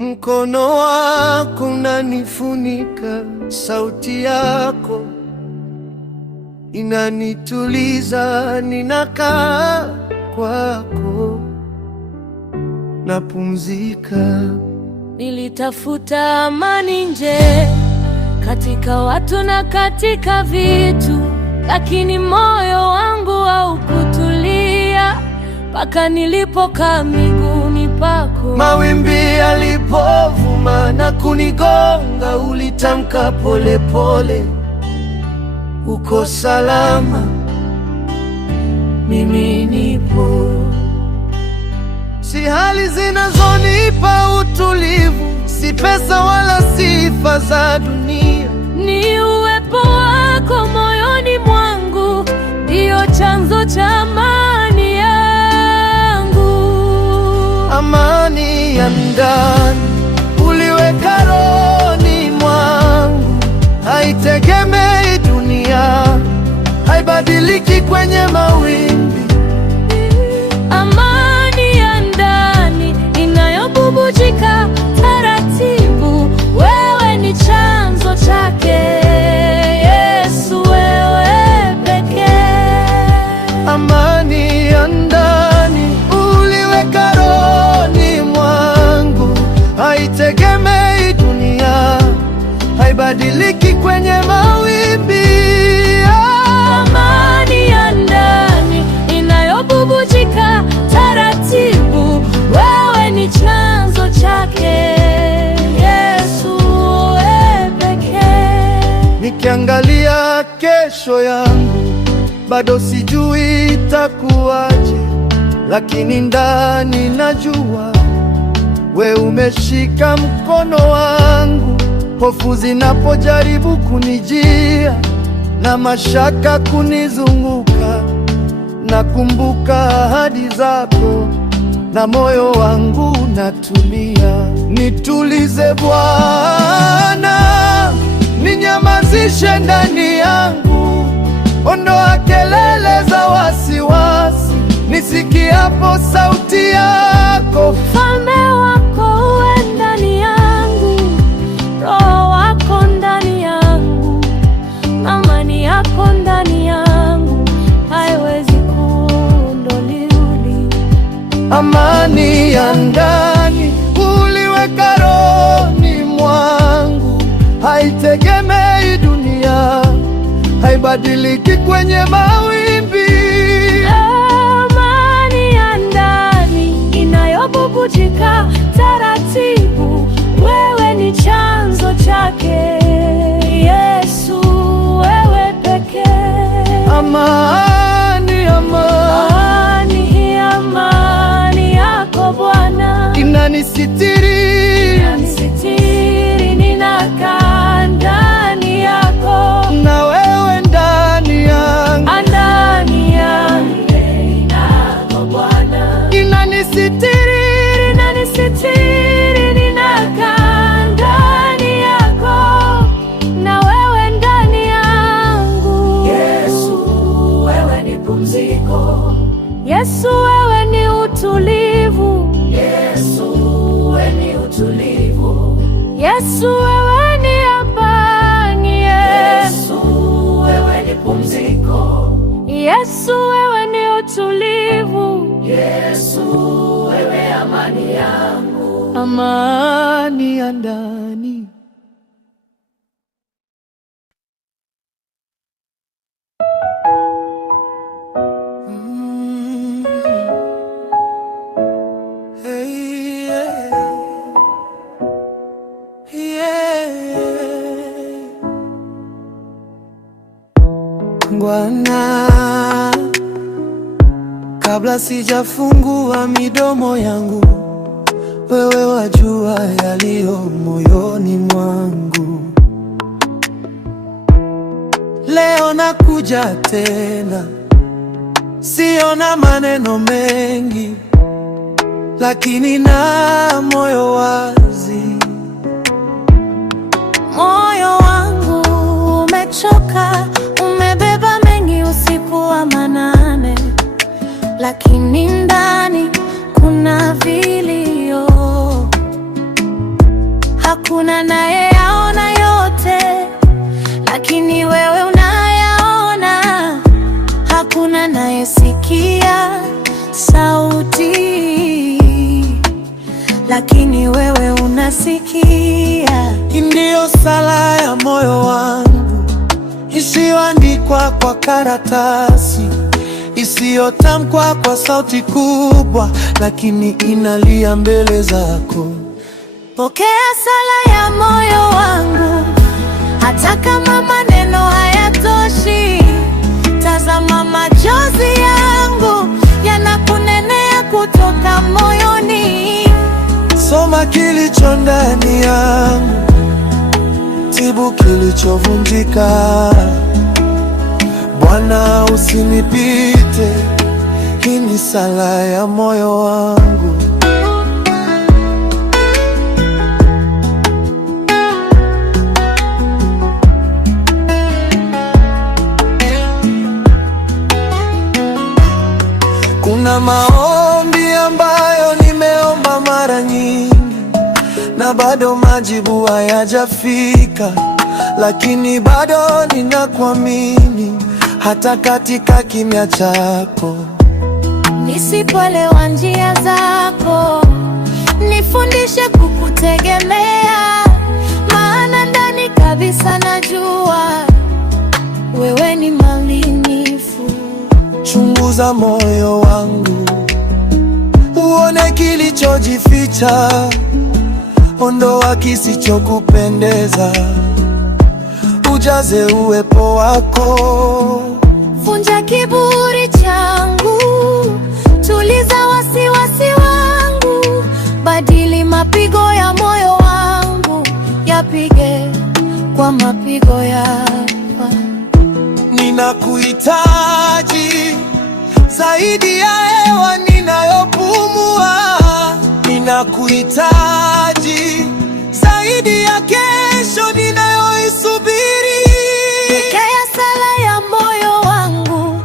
Mkono wako unanifunika, sauti yako inanituliza. Ninakaa kwako, napumzika. Nilitafuta amani nje, katika watu na katika vitu, lakini moyo wangu haukutulia mpaka nilipokaa miguuni pako. Mawimbi yalipovuma na kunigonga, ulitamka pole pole, uko salama, mimi nipo. Si hali zinazonipa utulivu, si pesa wala sifa za dunia, ni uwepo wako moyoni mwangu, ndio chanzo cha amani yangu. Amani ya ndani uliweka rohoni mwangu, haitegemei dunia, haibadiliki kwenye mawimbi. Amani ya ndani inayobubujika taratibu, wewe ni chanzo chake, Yesu, wewe pekee. Amani ya ndani uliweka rohoni mwangu, haitegemei dunia, haibadiliki kwenye mawimbi. Amani ya ndani inayobubujika taratibu, wewe ni chanzo chake, Yesu, wewe pekee. Nikiangalia kesho yangu, bado sijui itakuwaje, lakini ndani najua we umeshika mkono wangu. Hofu zinapojaribu kunijia na mashaka kunizunguka, nakumbuka ahadi zako na moyo wangu natulia. Nitulize Bwana, ninyamazishe ndani yangu, ondoa kelele za wasiwasi, nisikiapo sauti yako. Ufalme wako uwe ndani yangu, Roho wako ndani yangu, amani yako ndani yangu, haiwezi kuondoliuli. Amani ya ndani uliweka rohoni mwangu, haitegemei dunia, haibadiliki kwenye mawimbi. Amani ya ndani inayobubujika taratibu, wewe ni chanzo chake, Yesu, wewe pekee. Amani, amani, amani yako Bwana inanisitiri, ninakaa ndani yako, na wewe ndani yangu. ndani yako Bwana inanisitiri, ninakaa ndani yako, na wewe ndani yangu. Yesu, wewe ni pumziko. Yesu, wewe ni utulivu. Yesu, wewe ni utulivu. Yesu, wewe ni amani. Yesu, wewe ni pumziko. Yesu, wewe ni utulivu. Yesu, wewe amani yangu. Amani ya ndani. Hey, yeah. Yeah. Bwana, kabla sijafungua midomo yangu, wewe wajua yaliyo moyoni mwangu. Leo nakuja tena, sio na maneno mengi, lakini na moyo wazi. Moyo wangu umechoka, umebeba mengi usiku wa manane, lakini ndani kuna vilio. lakini wewe unasikia. Ndiyo sala ya moyo wangu, isiyoandikwa kwa karatasi, isiyotamkwa kwa sauti kubwa, lakini inalia mbele zako. Pokea sala ya moyo wangu, hata kama maneno hayatoshi. Tazama machozi yangu yanakunenea kutoka moyoni. Soma kilicho ndani yangu, tibu kilichovunjika. Bwana, usinipite, hii ni sala ya moyo wangu. Kuna maombi ambayo nimeomba mara nyingi na bado majibu hayajafika, lakini bado ninakuamini hata katika kimya chako. Nisipoelewa njia zako, nifundishe kukutegemea, maana ndani kabisa najua wewe ni mwaminifu. Chunguza moyo wangu, uone kilichojificha, ondoa kisichokupendeza, ujaze uwepo wako. Vunja kiburi changu, tuliza wasiwasi wangu, badili mapigo ya moyo wangu yapige kwa mapigo yako. Ninakuhitaji zaidi ya hewa ninayopumua, ninakuhitaji zaidi ya kesho ninayoisubiri. Pokea sala ya moyo wangu,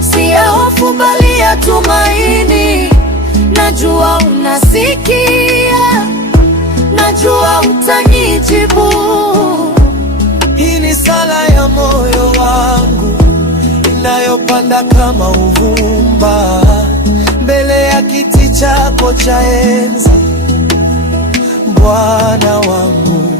si ya hofu bali ya tumaini. Najua unasikia, najua utanijibu. Hii ni sala ya moyo wangu, inayopanda kama uvumba mbele ya kiti chako cha enzi, Bwana wangu.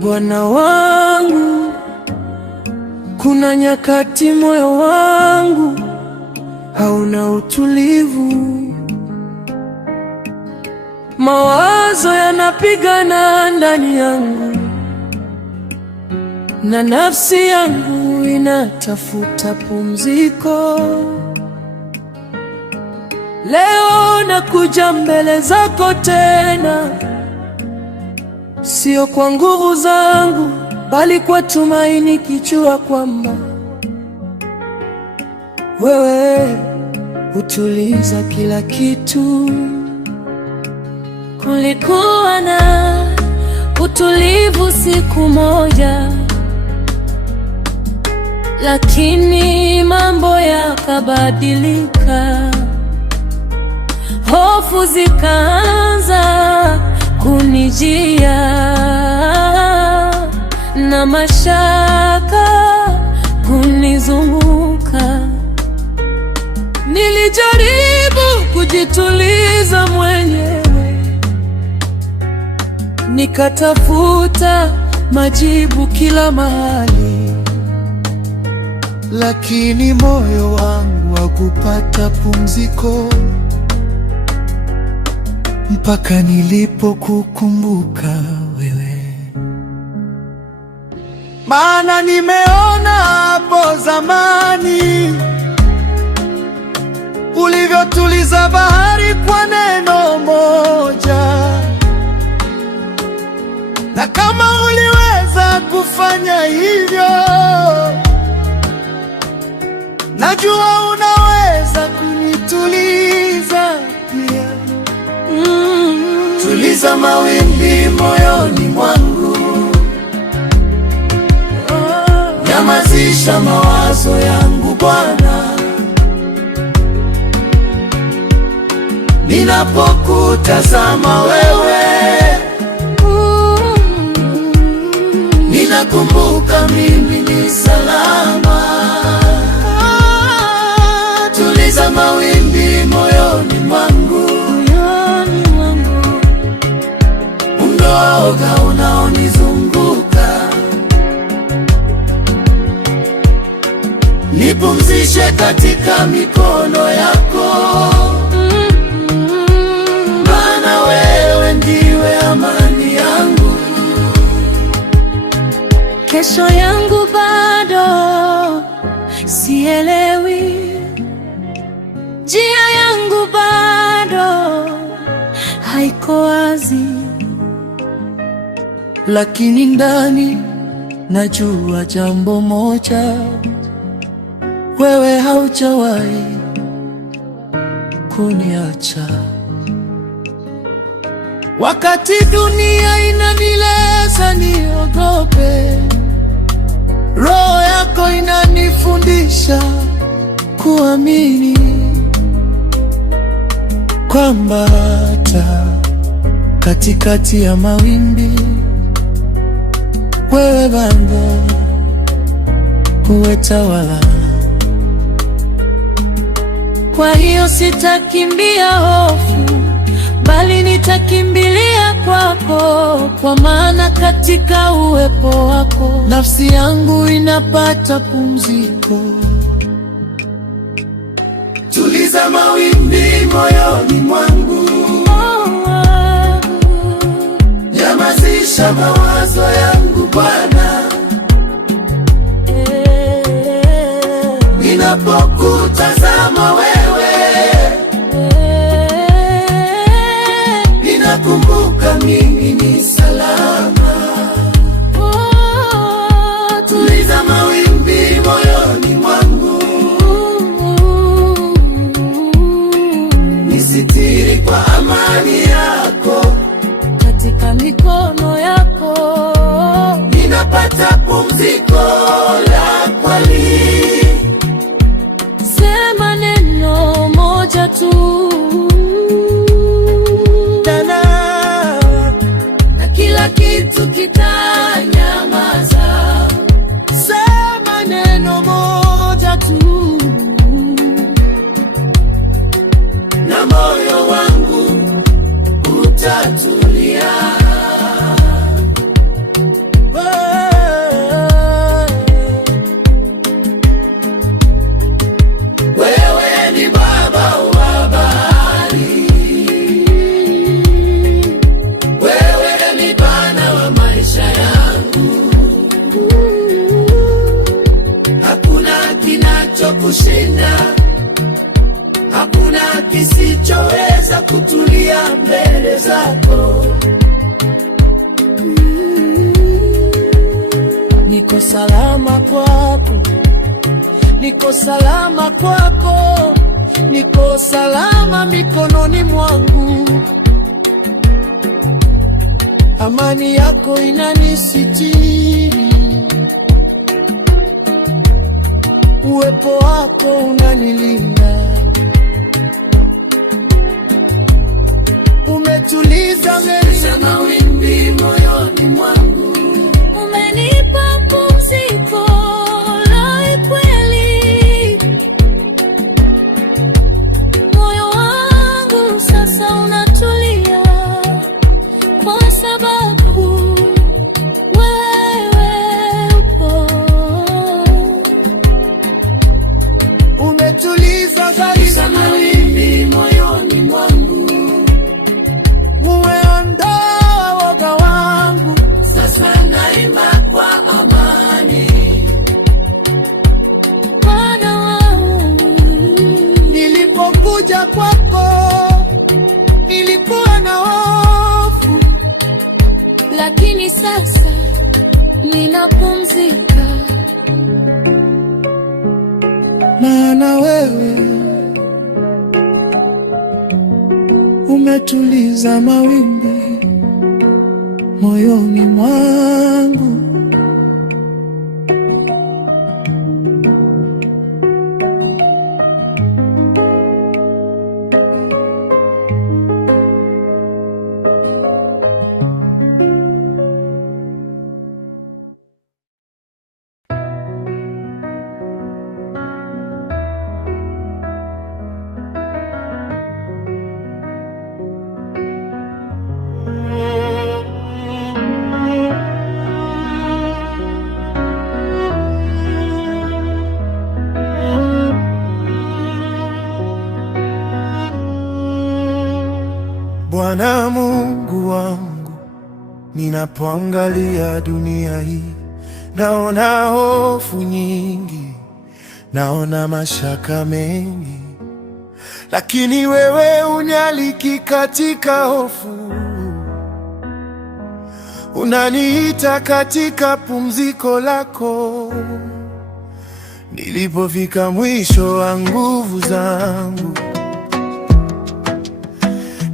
Bwana wangu, kuna nyakati moyo wangu hauna utulivu, mawazo yanapigana ndani yangu na nafsi yangu inatafuta pumziko. Leo nakuja mbele zako tena, sio kwa nguvu zangu, bali kwa tumaini, kijua kwamba wewe hutuliza kila kitu. Kulikuwa na utulivu siku moja, lakini mambo yakabadilika. Hofu zikaanza kunijia na mashaka kunizunguka. Nilijaribu kujituliza mwenyewe, nikatafuta majibu kila mahali, lakini moyo wangu hakupata pumziko mpaka nilipokukumbuka wewe. Maana nimeona hapo zamani ulivyotuliza bahari kwa neno moja, na kama uliweza kufanya hivyo, najua unaweza kunituliza pia. tuliza mawimbi moyoni mwangu, nyamazisha mawazo yangu Bwana, ninapokutazama wewe, ninakumbuka mimi ni salama. Tuliza mawimbi moyoni mwangu, uoga unaonizunguka, nipumzishe katika mikono yako, maana wewe ndiwe amani yangu. Kesho yangu bado sielewi, njia yangu bado haiko wazi, lakini ndani najua jambo moja, wewe haujawahi kuniacha. Wakati dunia inanileza niogope, Roho yako inanifundisha kuamini kwamba hata katikati ya mawimbi wewe bado huwetawala. Kwa hiyo sitakimbia hofu, bali nitakimbilia kwako, kwa maana katika uwepo wako nafsi yangu inapata pumziko. Tuliza mawimbi moyoni mwangu, nyamazisha mawazo yangu Bwana, ninapokutazama wewe, ninakumbuka mimi ni salama. Tuliza mawimbi moyoni mwangu, nisitiri kwa amani yako, katika mikono yako ninapata pumziko la kweli. Sema neno moja tu Tana, na kila kitu kitanyamaza. sema neno moja tu na moyo wangu utatulia. Wewe ni Baba wa bahari, wewe ni Bwana wa maisha yangu, hakuna kinachokushinda, hakuna kisichoweza kutulia mbele zako. Niko salama kwako, niko salama kwako, niko salama mikononi mwangu. Amani yako inanisitiri, uwepo wako unanilinda. Umetuliza mawimbi moyoni mwangu, Umenipa pumziko la kweli, moyo wangu sasa unatulia, kwa sababu wewe upo. umetuliza mawimbi moyoni mwangu, umeondoa woga wangu, sasa naimba kwa amani. Bwana wangu, Nilipokuja kwako nilikuwa na hofu, lakini sasa ninapumzika, maana wewe umetuliza mawimbi moyoni mwangu. Bwana Mungu wangu, ninapoangalia dunia hii, naona hofu nyingi, naona mashaka mengi, lakini wewe unyaliki katika hofu, unaniita katika pumziko lako. Nilipofika mwisho wa nguvu zangu,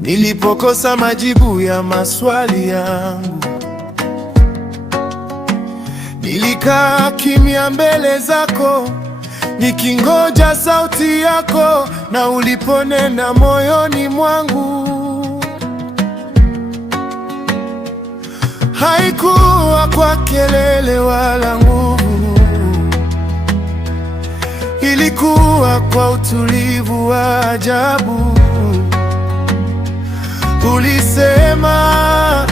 nilipokosa majibu ya maswali yangu, nilikaa kimya mbele zako, nikingoja sauti yako, na uliponena moyoni mwangu. Haikuwa kwa kelele wala nguvu, ilikuwa kwa utulivu wa ajabu. Ulisema,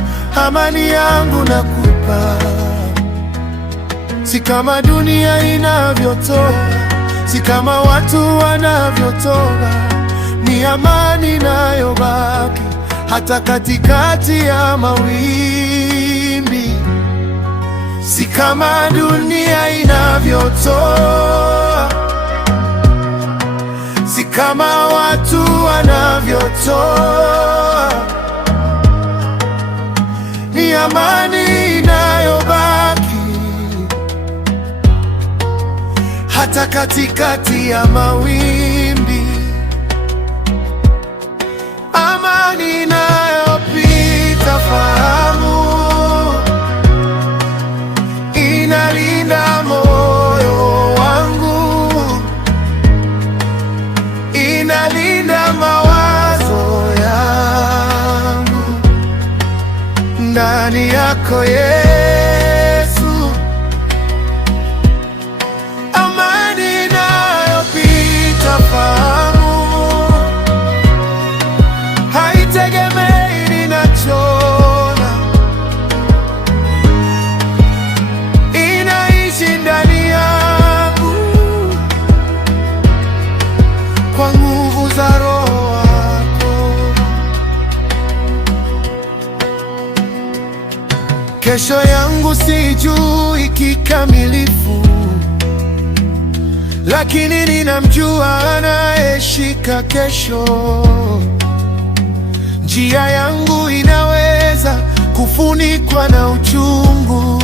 amani yangu nakupa, si kama dunia inavyotoa, si kama watu wanavyotoa, ni amani inayobaki hata katikati ya mawimbi. Si kama dunia inavyotoa, si kama watu wanavyotoa, ni amani inayobaki hata katikati ya mawimbi. Amani inayopita fahamu, inalinda moyo wangu, inalinda mawazo yangu. Ndani yako Yesu, amani inayopita fahamu, haitegemei ninachoona, inaishi ndani yangu kwa nguvu za Roho wako. Kesho yangu sijui kikamilifu, lakini ninamjua anayeshika kesho. Njia yangu inaweza kufunikwa na uchungu,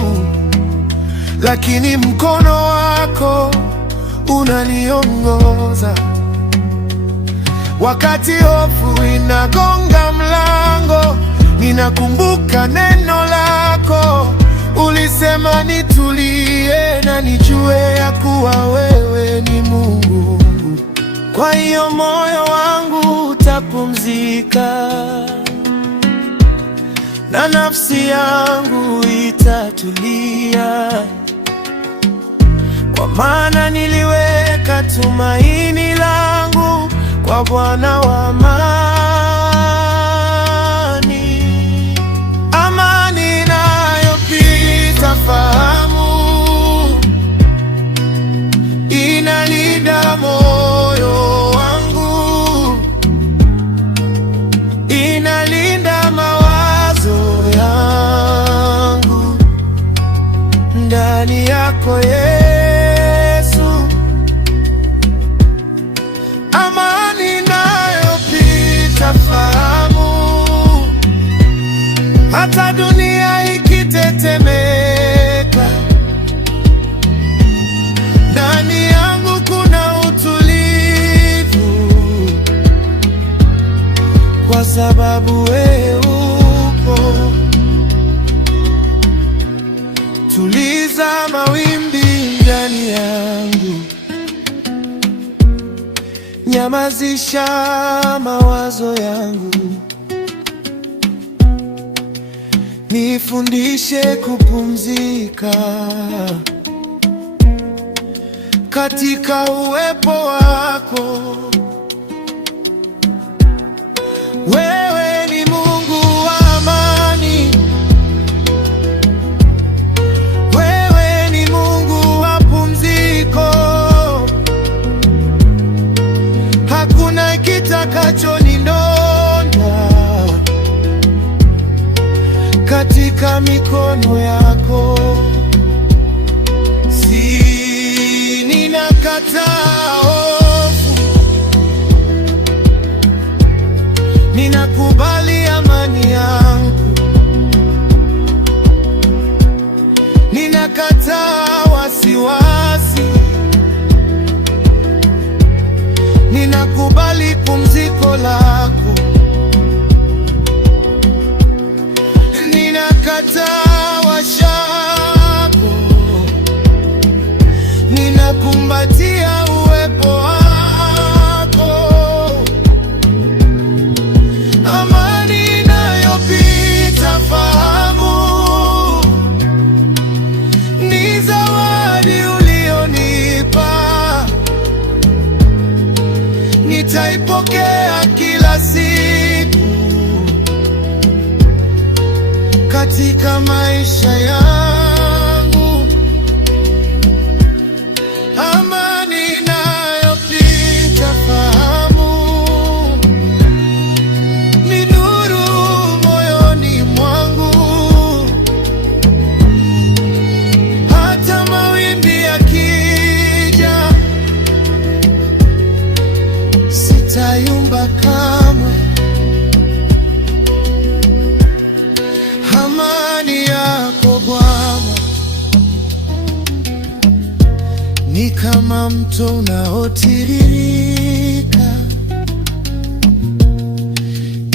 lakini mkono wako unaniongoza. Wakati hofu inagonga mlango, ninakumbuka neno lako. Ulisema nitulie na nijue ya kuwa wewe ni Mungu. Kwa hiyo moyo wangu utapumzika na nafsi yangu itatulia, kwa maana niliweka tumaini langu kwa Bwana wa amani. Amani inayopita fahamu, inalinda moyo wangu, inalinda mawazo yangu. Ndani yako Yesu, amani inayopita nyamazisha mawazo yangu, nifundishe kupumzika katika uwepo wako. Wewe ni Mungu wa amani, wewe ni Mungu wa pumziko. Hakuna kitakachoninonda katika mikono yako. Ninakataa hofu, ninakubali amani yangu. Ninakataa wasiwasi, ninakubali pumziko lako. Ninakataa washako, ninakumbatia uwepo wako. Amani inayopita fahamu ni zawadi ulionipa, nitaipokea kila siku katika maisha yangu. Amani inayopita fahamu ni nuru moyoni mwangu. Hata mawimbi yakija, sitayumba kamwe. Amani yako Bwana ni kama mto unaotiririka,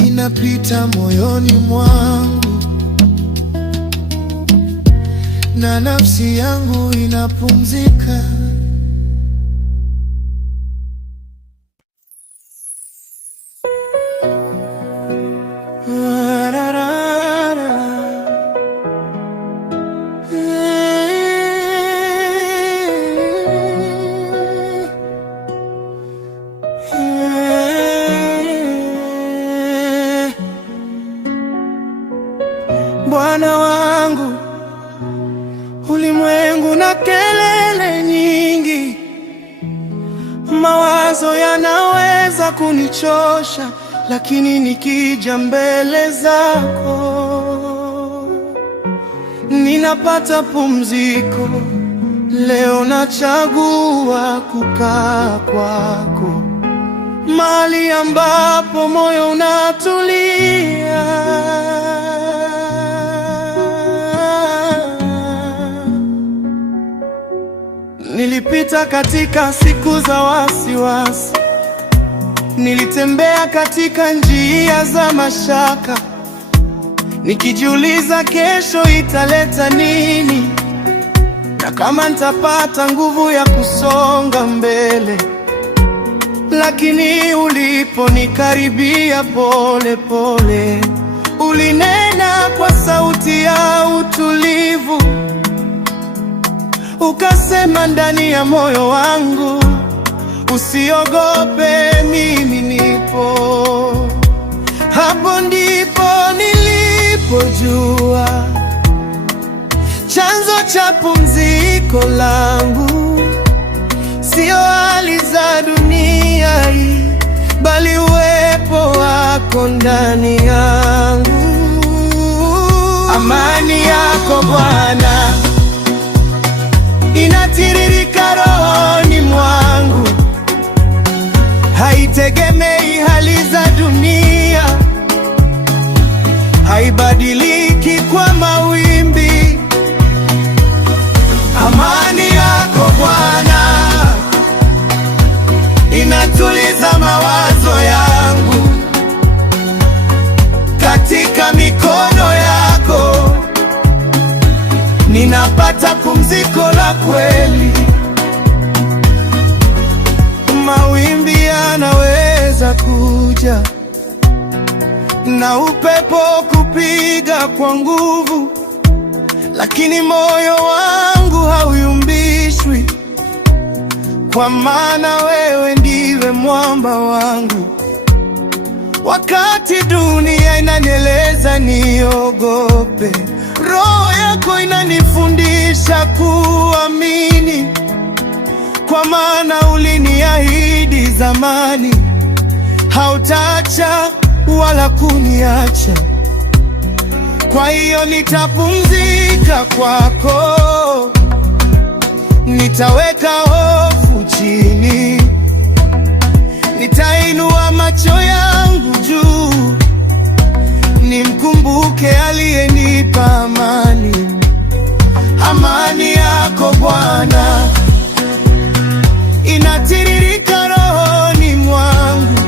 inapita moyoni mwangu, na nafsi yangu inapumzika. Bwana wangu, ulimwengu na kelele nyingi, mawazo yanaweza kunichosha, lakini nikija mbele zako ninapata pumziko. Leo nachagua kukaa kwako, mahali ambapo moyo unatulia. Nilipita katika siku za wasiwasi, nilitembea katika njia za mashaka, nikijiuliza kesho italeta nini, na kama nitapata nguvu ya kusonga mbele. Lakini uliponikaribia pole pole, ulinena kwa sauti ya utulivu, ukasema ndani ya moyo wangu, usiogope, mimi nipo. Hapo ndipo nilipojua chanzo cha pumziko langu sio hali za dunia hii, bali uwepo wako ndani yangu. Amani yako Bwana inatiririka rohoni mwangu, haitegemei hali za dunia, haibadiliki kwa mawimbi. Amani yako Bwana inatuliza mawazo yangu, katika mikono yako ninapata pumziko la kweli. Mawimbi yanaweza itakuja na upepo kupiga kwa nguvu, lakini moyo wangu hauyumbishwi, kwa maana wewe ndiwe mwamba wangu. Wakati dunia inanieleza niogope, Roho yako inanifundisha kuamini, kwa maana uliniahidi zamani, hautaacha wala kuniacha. Kwa hiyo nitapumzika kwako, nitaweka hofu chini, nitainua macho yangu juu, nimkumbuke aliyenipa amani. Amani yako Bwana inatiririka rohoni mwangu,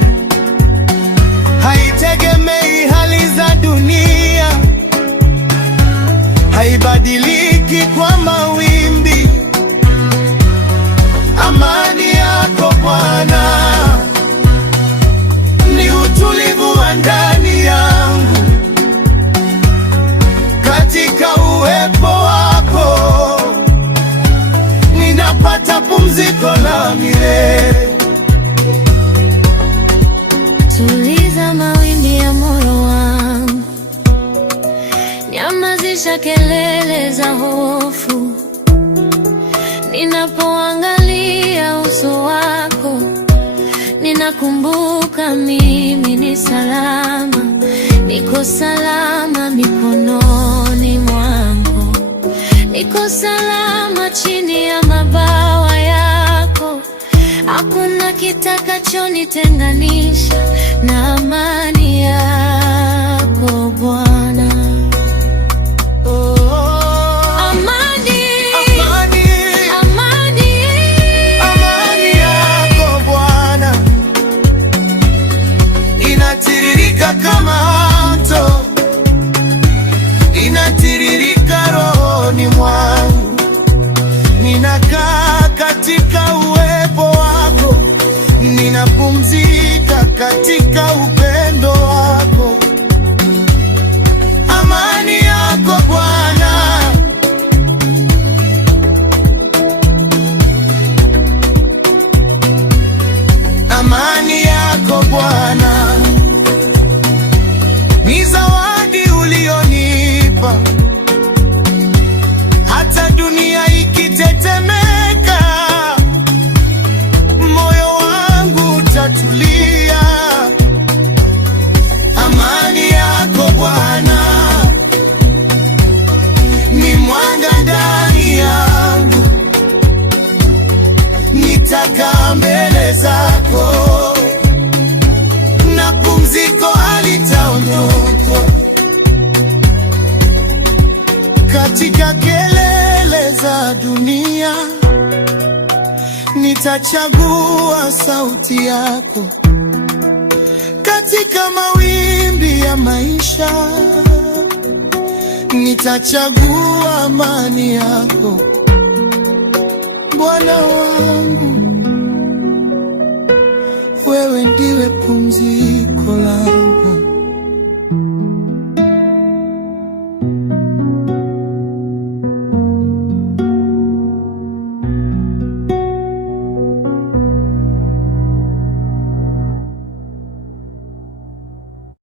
haitegemei hali za dunia, haibadiliki kwa mawimbi. Amani yako Bwana ni utulivu wa ndani yangu, katika uwepo wako ninapata pumziko la milele. Tuliza mawimbi ya moyo wangu, nyamazisha kelele za hofu. Ninapoangalia uso wako, ninakumbuka mimi ni salama, niko salama mikononi mwako, niko salama chini ya mabawa yako. Hakuna kitakachonitenganisha na amani yako Bwana. Inatiririka kama mto, inatiririka rohoni mwangu, ninakaa katika uwepo wako, ninapumzika katika upendo wako. Amani yako Bwana amani yako Bwana ni zawadi ulionipa, hata dunia ikitetemeka, moyo wangu utatulia. Amani yako Bwana ni mwanga ndani yangu, nitakaa mbele zako na pumziko halitaondoka. Katika kelele za dunia nitachagua sauti yako, katika mawimbi ya maisha nitachagua amani yako Bwana.